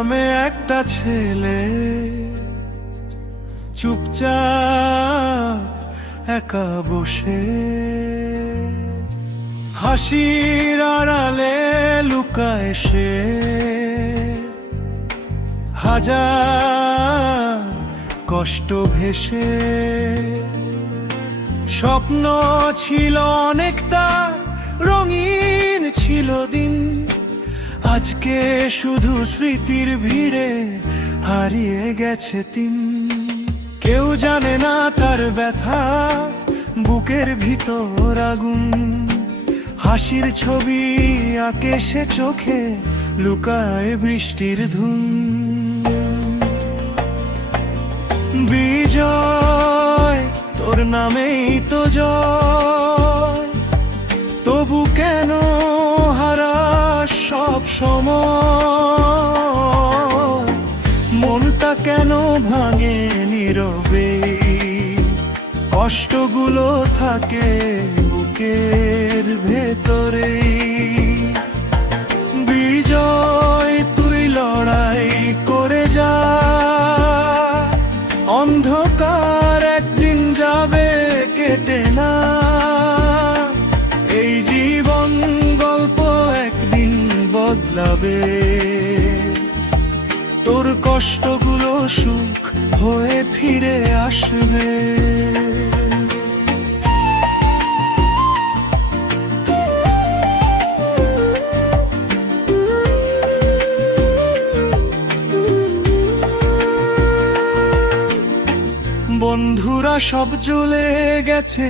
নামে একটা ছেলে চুপচাপ একা বসে, হাসির আড়ালে লুকায় সে হাজার কষ্ট ভেসে। স্বপ্ন ছিল অনেক, তার রঙিন ছিল দিন, আজকে শুধু স্মৃতির ভিড়ে হারিয়ে গেছে তিন। কেউ জানে না তার ব্যথা, বুকের ভিতর আগুন, হাসির ছবি আঁকে সে চোখে, লুকায় বৃষ্টির ধুম। বিজয় তোর নামেই তো জয়, তবু কেন হারাস সব সময়? মনটা কেন ভাঙে নীরবে, কষ্টগুলো থাকে বুকের ভেতরে। বিজয় তুই লড়াই করে যা, অন্ধকার একদিন যাবে কেটে না। এই জীবন গল্প একদিন বদলাবে, তোর কষ্টগুলো সুখ হয়ে ফিরে আসবে। বন্ধুরা সব জ্বলে গেছে,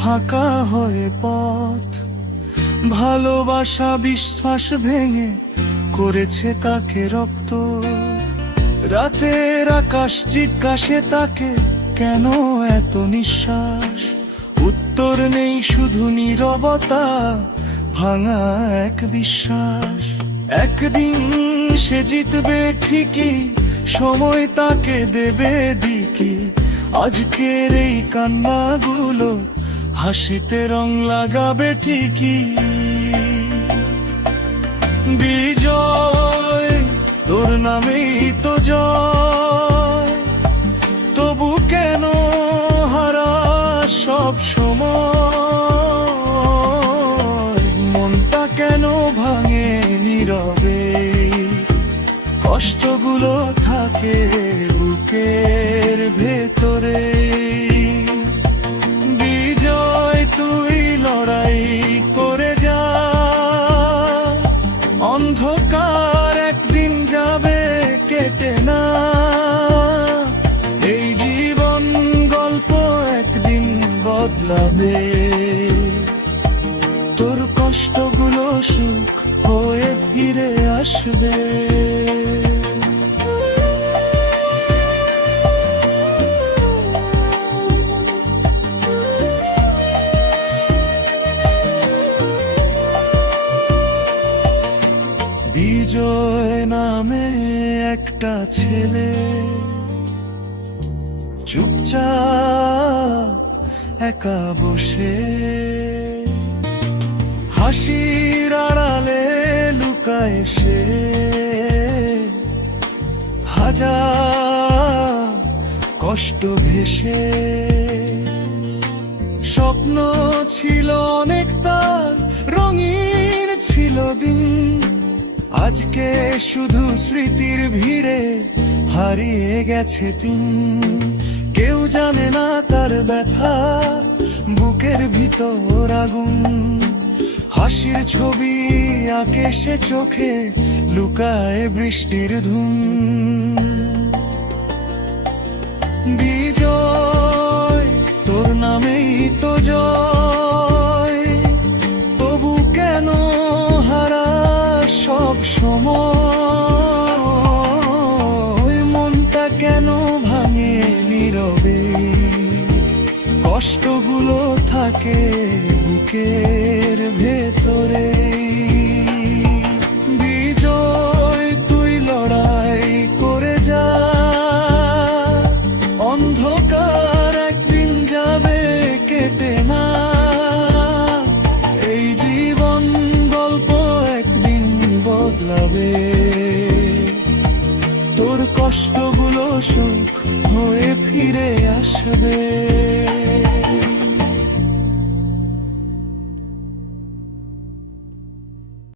ফাঁকা হয়ে পথ, ভালোবাসা বিশ্বাস ভেঙে করেছে তাকে রক্ত। রাতের আকাশ জিজ্ঞাসে তাকে কেন এত নিঃশ্বাস, উত্তর নেই শুধু নীরবতা, ভাঙা এক বিশ্বাস। একদিন সে জিতবে ঠিকই, সময় তাকে দেবে দিকি। আজকের এই কান্নাগুলো হাসিতে রং লাগাবে ঠিকই। বিজয় তোর নামেই তো জয়, তবু কেন হারাস সব সময়? মনটা কেন ভাঙে নীরবে, কষ্টগুলো থাকে বুকের ভেতরে। বিজয় তুই লড়াই করে যা, অন্ধকার একদিন যাবে কেটে না। এই জীবন গল্প একদিন বদলাবে, তোর কষ্টগুলো সুখ হয়ে ফিরে আসবে। বিজয় নামে একটা ছেলে চুপচাপ একা বসে, হাসির আড়ালে লুকায় সে হাজার কষ্ট ভেসে। স্বপ্ন ছিল অনেক, তার রঙিন ছিল দিন, আজকে শুধু স্মৃতির ভিড়ে হারিয়ে গেছে তিন। কেউ জানে না তার ব্যথা, বুকের ভিতর আগুন, হাসির ছবি আঁকে সে চোখে, লুকায় বৃষ্টির ধুম। বিজয় তোর নামেই তো জয়, তবু কেন হারাস সব সময়? মনটা কেন ভাঙে নীরবে, কষ্টগুলো থাকে বুকের ভেতরে। বিজয় তুই লড়াই করে যা, অন্ধকার একদিন যাবে কেটে না। এই জীবন গল্প একদিন বদলাবে, কষ্টগুলো সুখ হয়ে ফিরে আসবে।